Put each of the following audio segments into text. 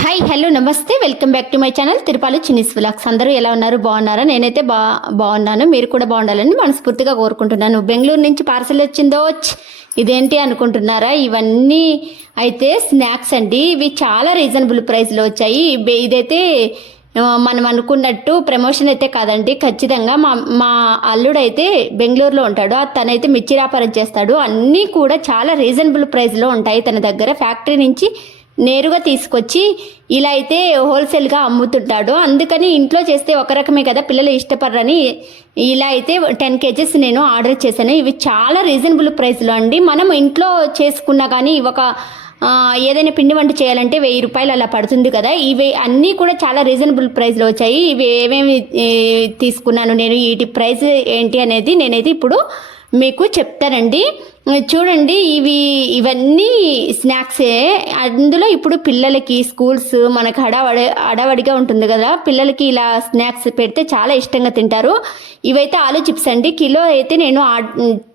Hi hello namaste. Welcome back to my channel Tirupalu Chinni's vlogs అందరూ ఎలా ఉన్నారు? బాగున్నారా? నేనైతే బా బాగున్నాను. మీరు కూడా బాగుండాలని మనస్ఫూర్తిగా కోరుకుంటున్నాను. బెంగళూరు నుంచి పార్సల్ వచ్చిందో ఇదేంటి అనుకుంటున్నారా? ఇవన్నీ అయితే స్నాక్స్ అండి. ఇవి చాలా రీజనబుల్ ప్రైస్లో వచ్చాయి. ఇదైతే మనం అనుకున్నట్టు ప్రమోషన్ అయితే కాదండి. ఖచ్చితంగా మా మా అల్లుడు అయితే బెంగళూరులో ఉంటాడు. తనైతే మిర్చి వ్యాపారం చేస్తాడు. అన్నీ కూడా చాలా రీజనబుల్ ప్రైస్లో ఉంటాయి తన దగ్గర. ఫ్యాక్టరీ నుంచి నేరుగా తీసుకొచ్చి ఇలా అయితే హోల్సేల్గా అమ్ముతుంటాడు. అందుకని ఇంట్లో చేస్తే ఒక రకమే కదా పిల్లలు ఇష్టపడరని ఇలా అయితే టెన్ కేజెస్ నేను ఆర్డర్ చేశాను. ఇవి చాలా రీజనబుల్ ప్రైస్లో అండి. మనం ఇంట్లో చేసుకున్నా కానీ ఒక ఏదైనా పిండి వంట చేయాలంటే వెయ్యి రూపాయలు అలా పడుతుంది కదా. ఇవి అన్నీ కూడా చాలా రీజనబుల్ ప్రైస్లో వచ్చాయి. ఇవి ఏమేమి తీసుకున్నాను నేను వీటి ప్రైస్ ఏంటి అనేది నేనైతే ఇప్పుడు మీకు చెప్తానండి. చూడండి ఇవి ఇవన్నీ స్నాక్సే. అందులో ఇప్పుడు పిల్లలకి స్కూల్స్ మనకు హడావడి హడావడిగా ఉంటుంది కదా పిల్లలకి ఇలా స్నాక్స్ పెడితే చాలా ఇష్టంగా తింటారు. ఇవైతే ఆలు చిప్స్ అండి. కిలో అయితే నేను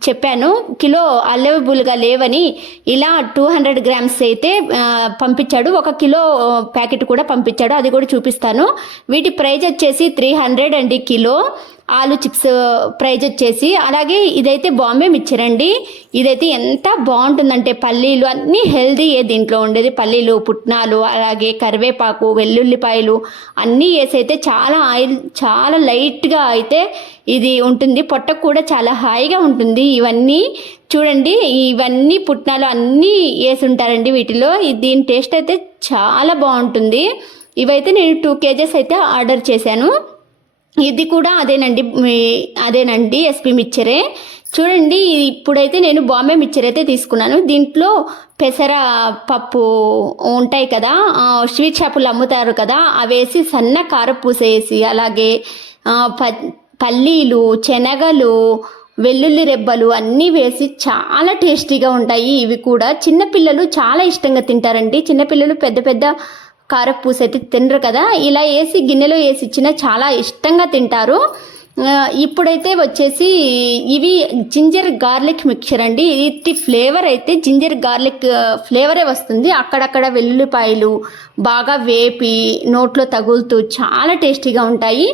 చెప్పాను. కిలో అలవబుల్గా లేవని ఇలా టూ హండ్రెడ్ గ్రామ్స్ అయితే పంపించాడు. ఒక కిలో ప్యాకెట్ కూడా పంపించాడు. అది కూడా చూపిస్తాను. వీటి ప్రైజ్ వచ్చేసి త్రీ హండ్రెడ్ అండి కిలో. ఆలు చిప్స్ ప్రైజ్ వచ్చేసి. అలాగే ఇదైతే బాంబే మిక్చర్ అండి ఇదైతే ఎంత బాగుంటుందంటే పల్లీలు అన్నీ హెల్దీయే దీంట్లో ఉండేది. పల్లీలు పుట్నాలు అలాగే కరివేపాకు వెల్లుల్లిపాయలు అన్నీ వేసి అయితే చాలా ఆయిల్ చాలా లైట్గా అయితే ఇది ఉంటుంది. పొట్టకు కూడా చాలా హాయిగా ఉంటుంది. ఇవన్నీ చూడండి ఇవన్నీ పుట్నాలు అన్నీ వేసి ఉంటారండి వీటిలో. దీని టేస్ట్ అయితే చాలా బాగుంటుంది. ఇవైతే నేను టూ కేజెస్ అయితే ఆర్డర్ చేశాను. ఇది కూడా అదేనండి అదేనండి ఎస్పి మిక్చరే. చూడండి ఇప్పుడైతే నేను బాంబే మిక్చర్ అయితే తీసుకున్నాను. దీంట్లో పెసర పప్పు ఉంటాయి కదా స్వీట్ షాపులు అమ్ముతారు కదా అవి వేసి సన్న కారపూస వేసి అలాగే ప- పల్లీలు శనగలు వెల్లుల్లి రెబ్బలు అన్నీ వేసి చాలా టేస్టీగా ఉంటాయి. ఇవి కూడా చిన్నపిల్లలు చాలా ఇష్టంగా తింటారండి. చిన్నపిల్లలు పెద్ద పెద్ద కారపూస అయితే తినరు కదా. ఇలా వేసి గిన్నెలో వేసి ఇచ్చినా చాలా ఇష్టంగా తింటారు. ఇప్పుడైతే వచ్చేసి ఇవి జింజర్ గార్లిక్ మిక్చర్ అండి. ఇది ఫ్లేవర్ అయితే జింజర్ గార్లిక్ ఫ్లేవరే వస్తుంది. అక్కడక్కడ వెల్లుల్లిపాయలు బాగా వేపి నోట్లో తగులుతూ చాలా టేస్టీగా ఉంటాయి.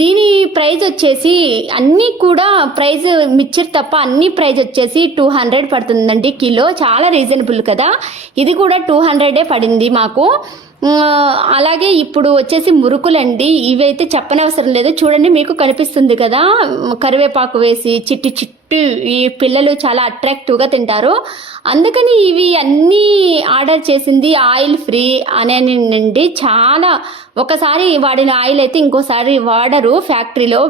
దీని ప్రైస్ వచ్చేసి అన్నీ కూడా ప్రైస్ మిక్చర్ తప్ప అన్ని ప్రైస్ వచ్చేసి టూ హండ్రెడ్ పడుతుందండి కిలో. చాలా రీజనబుల్ కదా. ఇది కూడా టూ హండ్రెడే పడింది మాకు. అలాగే ఇప్పుడు వచ్చేసి మురుకులండి. ఇవైతే చెప్పనవసరం లేదు. చూడండి మీకు కనిపిస్తుంది కదా. కరివేపాకు వేసి చిట్టి చిట్టు ఈ పిల్లలు చాలా అట్రాక్టివ్గా తింటారు. అందుకని ఇవి అన్నీ ఆర్డర్ చేసింది ఆయిల్ ఫ్రీ అనేనండి. చాలా ఒకసారి వాడిన ఆయిల్ అయితే ఇంకోసారి వాడరు ఫ్యాక్టరీలో.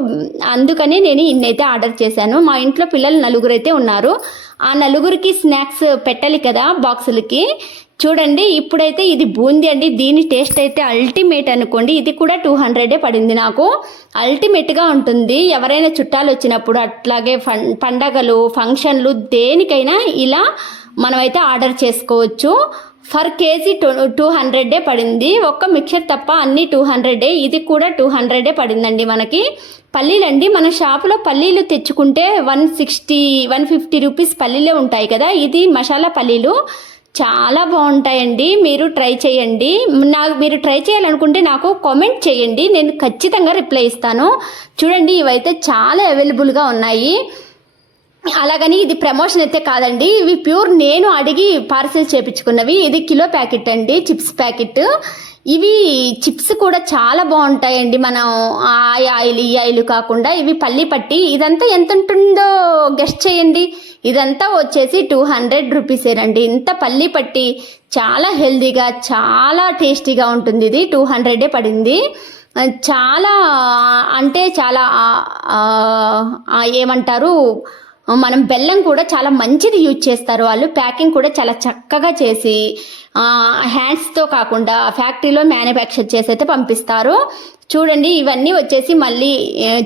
అందుకని నేను ఇన్నైతే ఆర్డర్ చేశాను. మా ఇంట్లో పిల్లలు నలుగురు అయితే ఉన్నారు. ఆ నలుగురికి స్నాక్స్ పెట్టాలి కదా బాక్సులకి. చూడండి ఇప్పుడైతే ఇది బూందీ అండి. దీని టేస్ట్ అయితే అల్టిమేట్ అనుకోండి. ఇది కూడా టూ హండ్రెడే పడింది నాకు. అల్టిమేట్గా ఉంటుంది. ఎవరైనా చుట్టాలు వచ్చినప్పుడు అట్లాగే పండగలు ఫంక్షన్లు దేనికైనా ఇలా మనమైతే ఆర్డర్ చేసుకోవచ్చు. ఫర్ కేజీ టూ టూ హండ్రెడే పడింది. ఒక్క మిక్చర్ తప్ప అన్ని టూ హండ్రెడే. ఇది కూడా టూ హండ్రెడే పడిందండి మనకి. పల్లీలండి మన షాపులో పల్లీలు తెచ్చుకుంటే one sixty one fifty rupees పల్లీలే ఉంటాయి కదా. ఇది మసాలా పల్లీలు. చాలా బాగుంటాయండి. మీరు ట్రై చేయండి. నాకు మీరు ట్రై చేయాలనుకుంటే నాకు కామెంట్ చేయండి. నేను ఖచ్చితంగా రిప్లై ఇస్తాను. చూడండి ఇవైతే చాలా అవైలబుల్గా ఉన్నాయి. అలాగని ఇది ప్రమోషన్ అయితే కాదండి. ఇవి ప్యూర్ నేను అడిగి పార్సెల్ చేపించుకున్నవి. ఇది కిలో ప్యాకెట్ అండి చిప్స్ ప్యాకెట్. ఇవి చిప్స్ కూడా చాలా బాగుంటాయండి. మనం ఆ ఆయిల్ ఈ ఆయిల్ కాకుండా ఇవి పల్లి పట్టి ఇదంతా ఎంత ఉంటుందో గెస్ట్ చేయండి. ఇదంతా వచ్చేసి టూ హండ్రెడ్ రూపీసేనండి. ఇంత పల్లి పట్టి చాలా హెల్దీగా చాలా టేస్టీగా ఉంటుంది ఇది. టూ హండ్రెడే పడింది. చాలా అంటే చాలా ఏమంటారు? మనం బెల్లం కూడా చాలా మంచిది యూజ్ చేస్తారు వాళ్ళు. ప్యాకింగ్ కూడా చాలా చక్కగా చేసి హ్యాండ్స్తో కాకుండా ఫ్యాక్టరీలో మ్యానుఫ్యాక్చర్ చేసి అయితే పంపిస్తారు. చూడండి ఇవన్నీ వచ్చేసి మళ్ళీ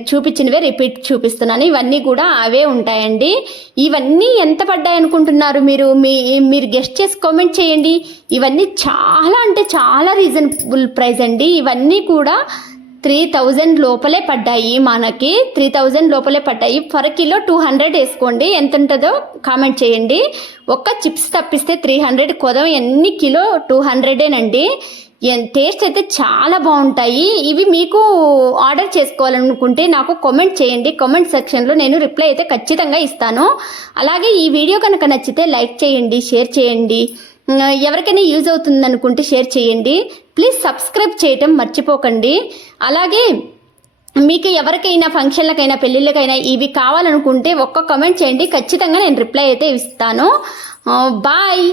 చూపించినవే రిపీట్ చూపిస్తున్నాను. ఇవన్నీ కూడా అవే ఉంటాయండి. ఇవన్నీ ఎంత పడ్డాయి అనుకుంటున్నారు మీరు? మీ మీరు గెస్ట్ చేసి కామెంట్ చేయండి. ఇవన్నీ చాలా అంటే చాలా రీజనబుల్ ప్రైస్ అండి. ఇవన్నీ కూడా త్రీ థౌజండ్ లోపలే పడ్డాయి మనకి. త్రీ థౌజండ్ లోపలే పడ్డాయి. పర్ కిలో టూ హండ్రెడ్ వేసుకోండి. ఎంత ఉంటుందో కామెంట్ చేయండి. ఒక్క చిప్స్ తప్పిస్తే త్రీ హండ్రెడ్ కొదం ఎన్ని కిలో టూ హండ్రెడేనండి. టేస్ట్ అయితే చాలా బాగుంటాయి. ఇవి మీకు ఆర్డర్ చేసుకోవాలనుకుంటే నాకు కామెంట్ చేయండి. కామెంట్ సెక్షన్లో నేను రిప్లై అయితే ఖచ్చితంగా ఇస్తాను. అలాగే ఈ వీడియో కనుక నచ్చితే లైక్ చేయండి షేర్ చేయండి. ఎవరికైనా యూజ్ అవుతుంది అనుకుంటే షేర్ చేయండి. ప్లీజ్ సబ్స్క్రైబ్ చేయటం మర్చిపోకండి. అలాగే మీకు ఎవరికైనా ఫంక్షన్లకైనా పెళ్ళిళ్ళకైనా ఇవి కావాలనుకుంటే ఒక్క కమెంట్ చేయండి. ఖచ్చితంగా నేను రిప్లై అయితే ఇస్తాను. బాయ్.